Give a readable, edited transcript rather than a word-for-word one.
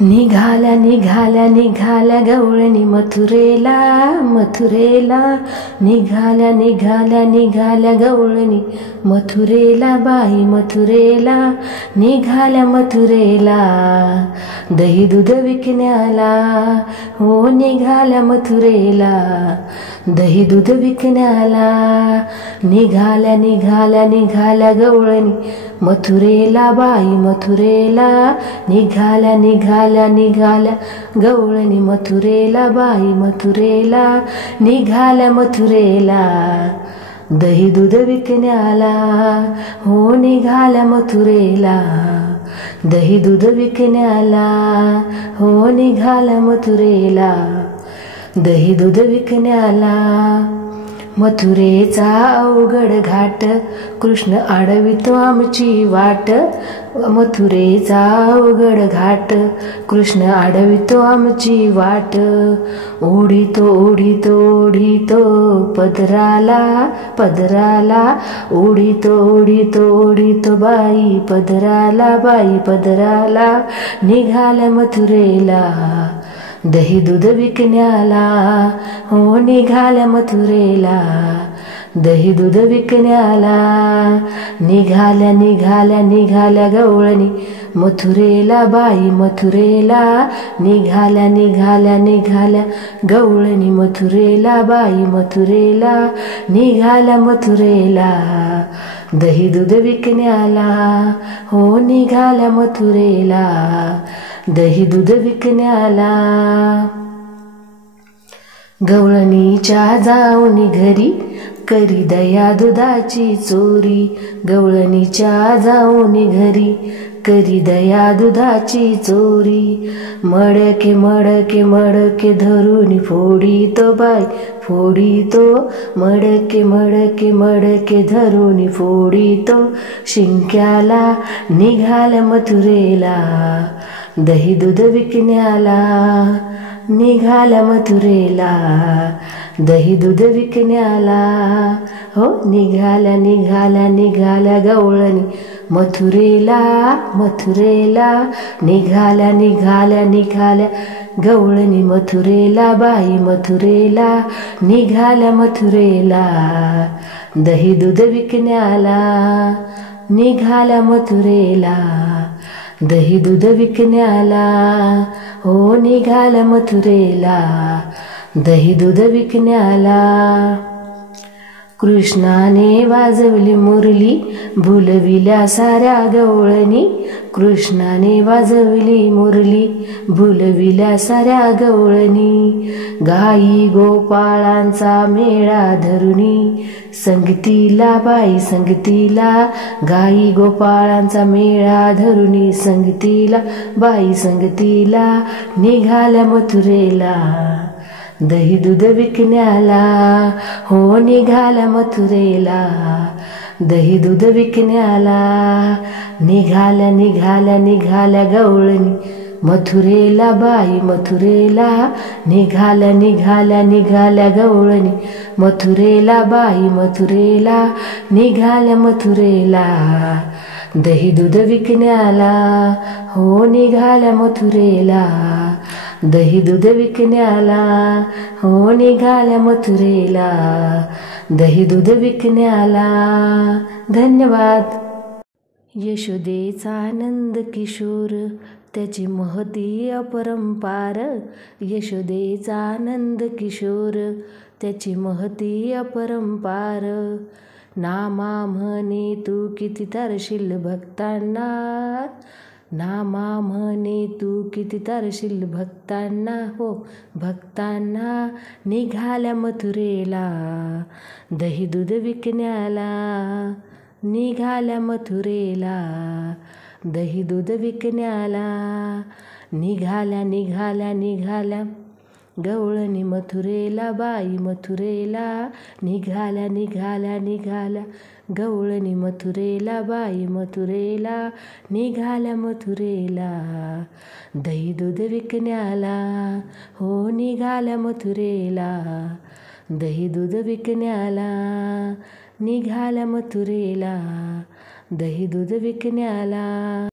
निघाल्या निघाल्या निघाल्या गवळणी मथुरेला मथुरेला, निघाल्या निघाल्या निघाल्या गवळणी मथुरेला, बाई मथुरेला निघाल्या मथुरेला, दही दूध विकण्याला हो निघाल्या मथुरेला, दही दूध विकण्याला, निघाल्या निघाल्या निघाल्या गवळणी मथुरेला, बाई मथुरेला निघाल्या निघाल्या निघाल्या गवळणी मथुरेला, बाई मथुरेला निघाल्या मथुरेला, दही दूध विकण्याला हो निघाल्या मथुरेला, दही दूध विकण्याला हो निघाल्या मथुरेला, दही दूध विकण्याला. मथुरेचा अवघड घाट कृष्ण अडवितो आमची वाट, मथुरेचा अवघड घाट कृष्ण अडवितो आमची वाट, ओढितो ओढितो ओढितो पदराला पदराला, ओढितो ओढितो ओढितो बाई पदराला, बाई पदराला निघाल्या मथुरेला, दही दूध विकण्याला हो निघाल्या मथुरेला, दही दूध विकण्याला, निघाल्या निघाल्या निघाल्या गवळणी मथुरेला, बाई मथुरेला निघाल्या निघाल्या निघाल्या गवळणी मथुरेला, बाई मथुरेला निघाल्या मथुरेला, दही दूध विकण्याला हो निघाल्या मथुरेला, दही दूध विकण्याला. गवळणीच्या जाऊनी घरी करी दया दुधाची चोरी, गवळणीच्या जाऊनी घरी करी दया दुधाची चोरी, मडके मडके मडके धरून फोडितो बाई फोडितो, मडके मडके मडके धरून फोडितो, शिंक्याला निघाल्या मथुरेला, दही दूध विकण्याला, निघाल्या मथुरेला, दही दूध विकण्याला हो निघाल्या निघाल्या निघाल्या गवळणी मथुरेला मथुरेला, निघाल्या निघाल्या निघाल्या गवळणी मथुरेला, बाई मथुरेला निघाल्या मथुरेला, दही दूध विकण्याला, निघाल्या मथुरेला, दही दूध विकण्याला हो निघाल्या मथुरेला, दही दूध विकण्याला. कृष्णाने वाजवली मुरली भुलविल्या साऱ्या गवळणी, कृष्णाने वाजवली मुरली भुलविल्या साऱ्या गवळणी, गाई गोपाळांचा मेळा धरुणी संगतीला, बाई संगतीला, गाई गोपाळांचा मेळा धरुणी संगतीला, बाई संगतीला निघाल्या मथुरेला, दही दूध विकण्याला हो निघाल्या मथुरेला, दही दूध विकण्याला, निघाल्या निघाल्या निघाल्या गवळणी मथुरेला, बाई मथुरेला निघाल्या निघाल्या निघाल्या गवळणी मथुरेला, बाई मथुरेला निघाल्या मथुरेला, दही दूध विकण्याला हो निघाल्या मथुरेला, दही दूध विकण्याला हो निघाल्या मथुरेला, दही दूध विकण्याला. धन्यवाद. यशोदेचा नंद किशोर त्याची महती अपरंपार, यशोदेचा नंद किशोर त्याची महती अपरंपार, नामा म्हणे तू किती तरशील भक्तांना, नामा म्हणे तू किती तरशील भक्तांना हो भक्तांना, निघाल्या मथुरेला, दही दूध विकण्याला, निघाल्या मथुरेला, दही दूध विकण्याला, निघाल्या निघाल्या निघाल्या गवळणी मथुरेला, बाई मथुरेला निघाल्या निघाल्या निघाल्या गवळणी मथुरेला, बाई मथुरेला निघाल्या मथुरेला, दही दूध विकण्याला हो निघाल्या मथुरेला, दही दूध विकण्याला, निघाल्या मथुरेला, दही दूध विकण्याला.